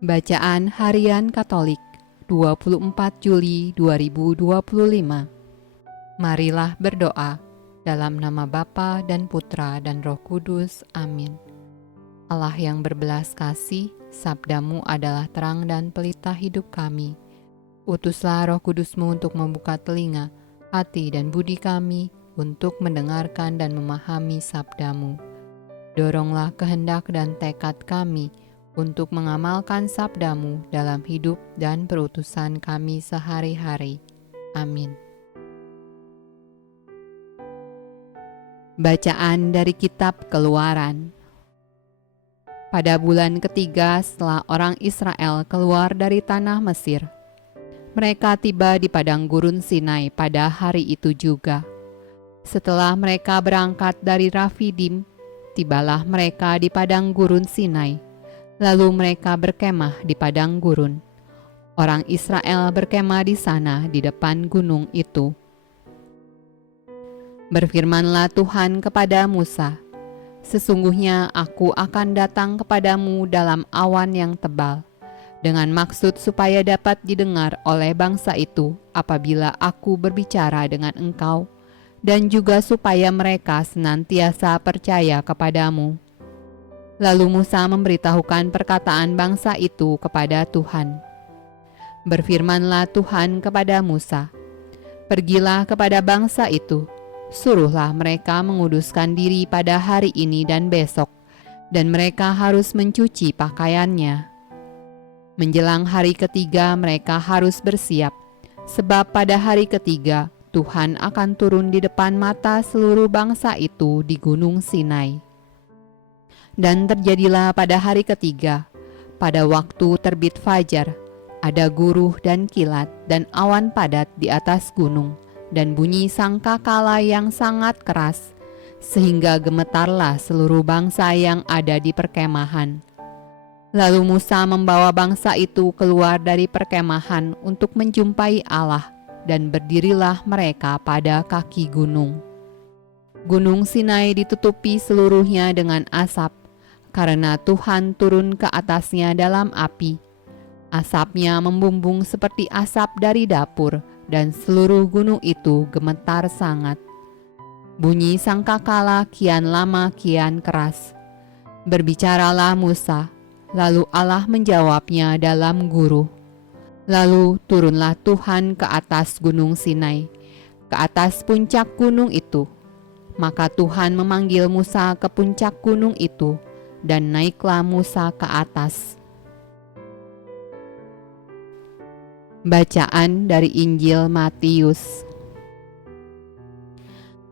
Bacaan Harian Katolik 24 Juli 2025. Marilah berdoa dalam nama Bapa dan Putra dan Roh Kudus. Amin. Allah yang berbelas kasih, sabdamu adalah terang dan pelita hidup kami. Utuslah Roh Kudusmu untuk membuka telinga, hati dan budi kami untuk mendengarkan dan memahami sabdamu. Doronglah kehendak dan tekad kami untuk mengamalkan sabdamu dalam hidup dan perutusan kami sehari-hari. Amin. Bacaan dari Kitab Keluaran. Pada bulan ketiga setelah orang Israel keluar dari tanah Mesir, mereka tiba di padang gurun Sinai pada hari itu juga. Setelah mereka berangkat dari Rafidim, tibalah mereka di padang gurun Sinai. Lalu mereka berkemah di padang gurun. Orang Israel berkemah di sana di depan gunung itu. Berfirmanlah Tuhan kepada Musa, "Sesungguhnya aku akan datang kepadamu dalam awan yang tebal, dengan maksud supaya dapat didengar oleh bangsa itu apabila aku berbicara dengan engkau, dan juga supaya mereka senantiasa percaya kepadamu." Lalu Musa memberitahukan perkataan bangsa itu kepada Tuhan. Berfirmanlah Tuhan kepada Musa, "Pergilah kepada bangsa itu, suruhlah mereka menguduskan diri pada hari ini dan besok, dan mereka harus mencuci pakaiannya. Menjelang hari ketiga mereka harus bersiap, sebab pada hari ketiga Tuhan akan turun di depan mata seluruh bangsa itu di gunung Sinai." Dan terjadilah pada hari ketiga, pada waktu terbit fajar, ada guruh dan kilat dan awan padat di atas gunung, dan bunyi sangkakala yang sangat keras, sehingga gemetarlah seluruh bangsa yang ada di perkemahan. Lalu Musa membawa bangsa itu keluar dari perkemahan untuk menjumpai Allah, dan berdirilah mereka pada kaki gunung. Gunung Sinai ditutupi seluruhnya dengan asap, karena Tuhan turun ke atasnya dalam api. Asapnya membumbung seperti asap dari dapur, dan seluruh gunung itu gemetar sangat. Bunyi sangkakala kian lama kian keras. Berbicaralah Musa, lalu Allah menjawabnya dalam guruh. Lalu turunlah Tuhan ke atas gunung Sinai, ke atas puncak gunung itu. Maka Tuhan memanggil Musa ke puncak gunung itu, dan naiklah Musa ke atas. Bacaan dari Injil Matius.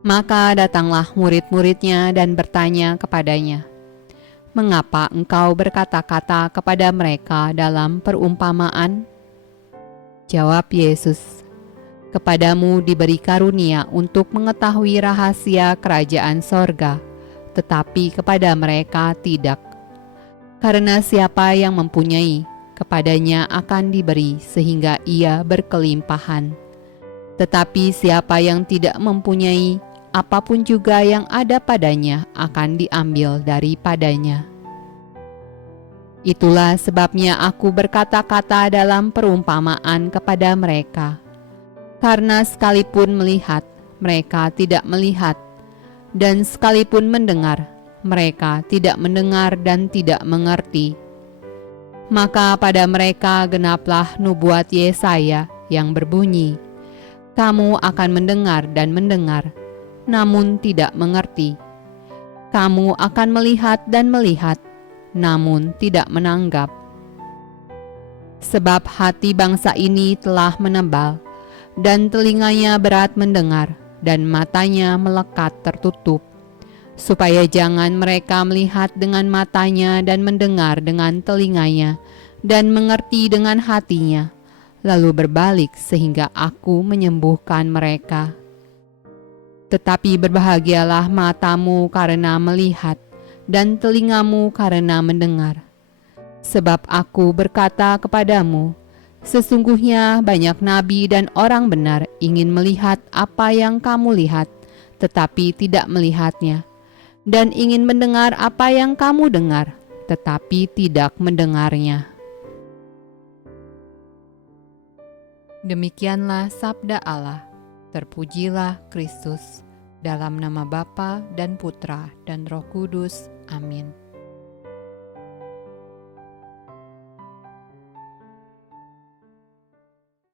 Maka datanglah murid-muridnya dan bertanya kepadanya, "Mengapa engkau berkata-kata kepada mereka dalam perumpamaan?" Jawab Yesus, "Kepadamu diberi karunia untuk mengetahui rahasia kerajaan sorga, tetapi kepada mereka tidak. Karena siapa yang mempunyai, kepadanya akan diberi sehingga ia berkelimpahan. Tetapi siapa yang tidak mempunyai, apapun juga yang ada padanya akan diambil daripadanya. Itulah sebabnya aku berkata-kata dalam perumpamaan kepada mereka. Karena sekalipun melihat, mereka tidak melihat, dan sekalipun mendengar, mereka tidak mendengar dan tidak mengerti. Maka pada mereka genaplah nubuat Yesaya yang berbunyi, 'Kamu akan mendengar dan mendengar, namun tidak mengerti. Kamu akan melihat dan melihat, namun tidak menanggap. Sebab hati bangsa ini telah menebal, dan telinganya berat mendengar, dan matanya melekat tertutup, supaya jangan mereka melihat dengan matanya dan mendengar dengan telinganya, dan mengerti dengan hatinya, lalu berbalik sehingga aku menyembuhkan mereka. Tetapi berbahagialah matamu karena melihat, dan telingamu karena mendengar. Sebab aku berkata kepadamu, sesungguhnya banyak nabi dan orang benar ingin melihat apa yang kamu lihat, tetapi tidak melihatnya, dan ingin mendengar apa yang kamu dengar, tetapi tidak mendengarnya. Demikianlah sabda Allah. Terpujilah Kristus. Dalam nama Bapa dan Putra dan Roh Kudus. Amin.